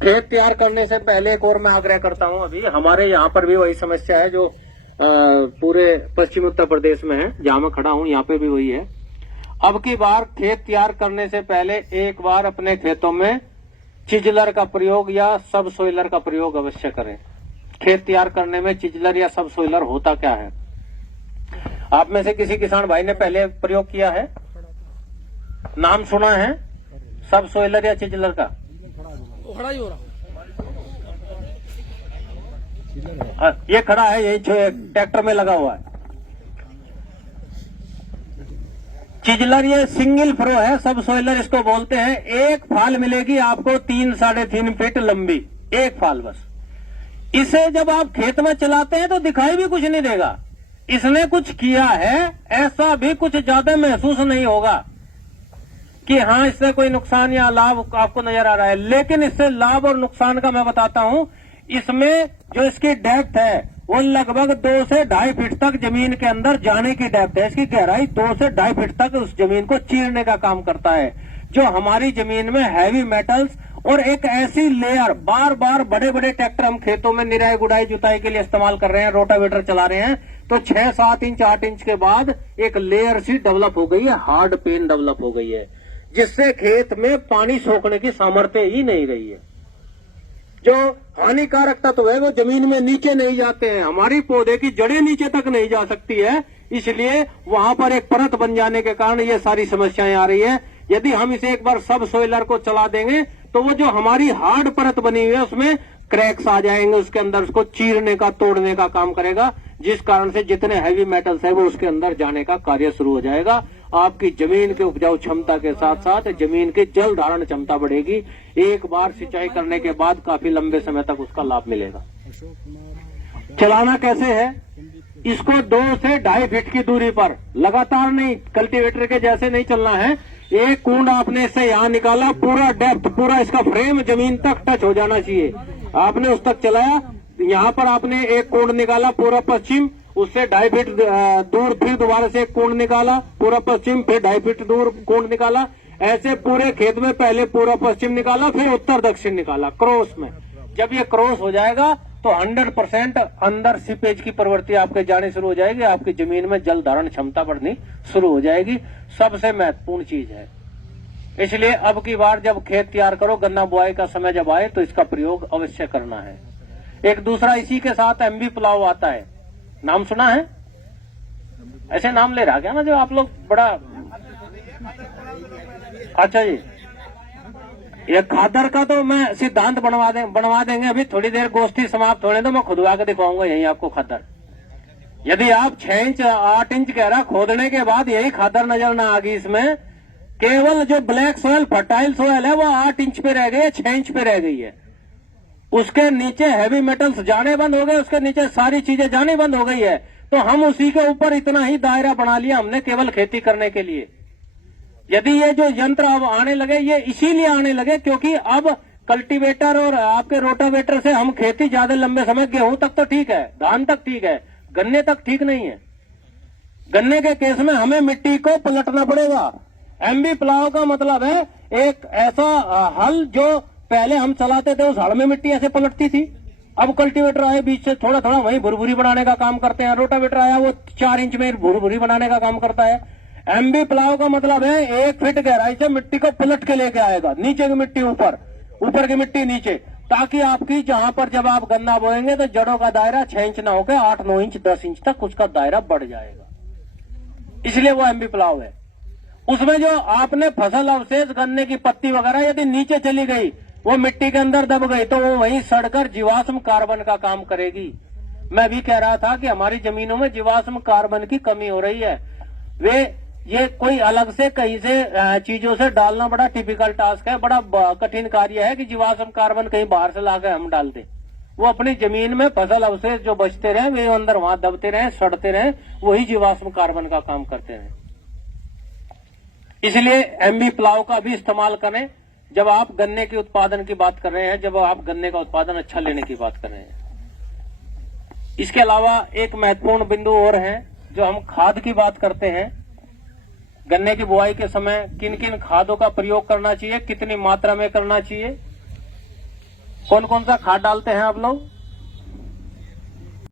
खेत तैयार करने से पहले एक और मैं आग्रह करता हूं, अभी हमारे यहाँ पर भी वही समस्या है जो पूरे पश्चिम उत्तर प्रदेश में है, जहां मैं खड़ा हूं यहाँ पे भी वही है। अब की बार खेत तैयार करने से पहले एक बार अपने खेतों में चिजलर का प्रयोग या सब सोइलर का प्रयोग अवश्य करें। खेत तैयार करने में चिजलर या सब सोइलर होता क्या है? आप में से किसी किसान भाई ने पहले प्रयोग किया है? नाम सुना है सब सोइलर या चिजलर का? खड़ा ही हो रहा। ये खड़ा है, यही ट्रैक्टर में लगा हुआ है। चिजलर ये सिंगल फ्रो है, सब सोइलर इसको बोलते हैं। एक फाल मिलेगी आपको 3-3.5 फीट लंबी, एक फाल बस। इसे जब आप खेत में चलाते हैं तो दिखाई भी कुछ नहीं देगा इसने कुछ किया है, ऐसा भी कुछ ज्यादा महसूस नहीं होगा कि हाँ इससे कोई नुकसान या लाभ आपको नजर आ रहा है। लेकिन इससे लाभ और नुकसान का मैं बताता हूं। इसमें जो इसकी डेप्थ है वो लगभग 2 से 2.5 फीट तक जमीन के अंदर जाने की डेप्थ है। इसकी गहराई 2 से 2.5 फीट तक उस जमीन को चीरने का काम करता है, जो हमारी जमीन में हैवी मेटल्स और एक ऐसी लेयर, बार बार बड़े बड़े ट्रैक्टर हम खेतों में निराई गुड़ाई जुताई के लिए इस्तेमाल कर रहे हैं, रोटावेटर चला रहे हैं, तो 6-7 इंच 8 इंच के बाद एक लेयर सी डेवलप हो गई है, हार्ड पेन डेवलप हो गई है, जिससे खेत में पानी सोखने की सामर्थ्य ही नहीं रही है। जो हानिकारक तत्व है वो जमीन में नीचे नहीं जाते हैं, हमारी पौधे की जड़ें नीचे तक नहीं जा सकती है, इसलिए वहां पर एक परत बन जाने के कारण ये सारी समस्याएं आ रही है। यदि हम इसे एक बार सब सोइलर को चला देंगे तो वो जो हमारी हार्ड परत बनी हुई है उसमें क्रैक्स आ जाएंगे, उसके अंदर उसको चीरने का, तोड़ने का काम करेगा, जिस कारण से जितने हैवी मेटल्स है वो उसके अंदर जाने का कार्य शुरू हो जाएगा। आपकी जमीन के उपजाऊ क्षमता के साथ साथ जमीन की जल धारण क्षमता बढ़ेगी। एक बार सिंचाई करने के बाद काफी लंबे समय तक उसका लाभ मिलेगा। चलाना कैसे है? इसको 2 से 2.5 फीट की दूरी पर लगातार नहीं, कल्टीवेटर के जैसे नहीं चलना है। एक कूंड आपने इससे यहाँ निकाला, पूरा डेप्थ, पूरा इसका फ्रेम जमीन तक टच हो जाना चाहिए। आपने उस तक चलाया, यहाँ पर आपने एक कूंड निकाला पूरा पश्चिम, उससे 2.5 फीट दूर फिर दोबारा से एक कूंड निकाला पूरा पश्चिम, फिर 2.5 फीट दूर कूंड निकाला, ऐसे पूरे खेत में पहले पूरा पश्चिम निकाला, फिर उत्तर दक्षिण निकाला क्रॉस में। जब ये क्रॉस हो जाएगा तो 100% अंदर सीपेज की प्रवृत्ति आपके जाने शुरू हो जाएगी, आपकी जमीन में जल धारण क्षमता बढ़नी शुरू हो जाएगी। सबसे महत्वपूर्ण चीज है, इसलिए अब की बार जब खेत तैयार करो, गन्ना बुआई का समय जब आए तो इसका प्रयोग अवश्य करना है। एक दूसरा इसी के साथ एमबी प्लाव आता है, नाम सुना है? ऐसे नाम ले रहा क्या ना जो आप लोग बड़ा। अच्छा जी, ये खादर का तो मैं सिद्धांत बनवा देंगे, अभी थोड़ी देर गोष्ठी समाप्त होने तो मैं खुदवा के दिखाऊंगा यही आपको खादर। यदि आप 6 इंच 8 इंच गहरा खोदने के बाद यही खादर नजर ना आ गई, इसमें केवल जो ब्लैक सोयल फर्टाइल सोयल है वो 8 इंच पे रह गई है, 6 इंच पे रह गई है। उसके नीचे हैवी मेटल्स जाने बंद हो गए, उसके नीचे सारी चीजें जानी बंद हो गई है, तो हम उसी के ऊपर इतना ही दायरा बना लिया हमने केवल खेती करने के लिए। यदि ये जो यंत्र अब आने लगे, ये इसीलिए आने लगे क्योंकि अब कल्टीवेटर और आपके रोटावेटर से हम खेती ज्यादा लंबे समय, गेहूं तक तो ठीक है, धान तक ठीक है, गन्ने तक ठीक नहीं है। गन्ने के केस में हमें मिट्टी को पलटना पड़ेगा। एमबी प्लाव का मतलब है एक ऐसा हल जो पहले हम चलाते थे, उस हल में मिट्टी ऐसे पलटती थी, अब कल्टीवेटर आए बीच से थोड़ा थोड़ा वहीं भुरभुरी बनाने का काम करते हैं। रोटावेटर आया वो 4 इंच में भुरभुरी बनाने का काम करता है। एमबी प्लाव का मतलब है 1 फीट गहराई से मिट्टी को पलट के लेके आएगा, नीचे की मिट्टी ऊपर, ऊपर की मिट्टी नीचे, ताकि आपकी जहां पर जब आप गन्ना बोएंगे तो जड़ों का दायरा 6 इंच ना होकर 8-9 इंच 10 इंच तक उसका दायरा बढ़ जाएगा, इसलिए वो एमबी प्लाव है। उसमें जो आपने फसल अवशेष गन्ने की पत्ती वगैरह यदि नीचे चली गई, वो मिट्टी के अंदर दब गई, तो वो वहीं सड़कर जीवाश्म कार्बन का काम करेगी। मैं भी कह रहा था कि हमारी जमीनों में जीवाश्म कार्बन की कमी हो रही है। ये कोई अलग से कहीं से चीजों से डालना बड़ा टिपिकल टास्क है, बड़ा कठिन कार्य है कि जीवाश्म कार्बन कहीं बाहर से लाकर हम डाल दें। वो अपनी जमीन में फसल अवशेष जो बचते रहे वे अंदर वहां दबते रहे, सड़ते रहे, वही जीवाश्म कार्बन का काम करते रहे। इसलिए एमबी प्लाव का भी इस्तेमाल करें जब आप गन्ने के उत्पादन की बात कर रहे हैं, जब आप गन्ने का उत्पादन अच्छा लेने की बात कर रहे हैं। इसके अलावा एक महत्वपूर्ण बिंदु और है, जो हम खाद की बात करते हैं। गन्ने की बुआई के समय किन किन खादों का प्रयोग करना चाहिए, कितनी मात्रा में करना चाहिए। कौन कौन सा खाद डालते हैं आप लोग?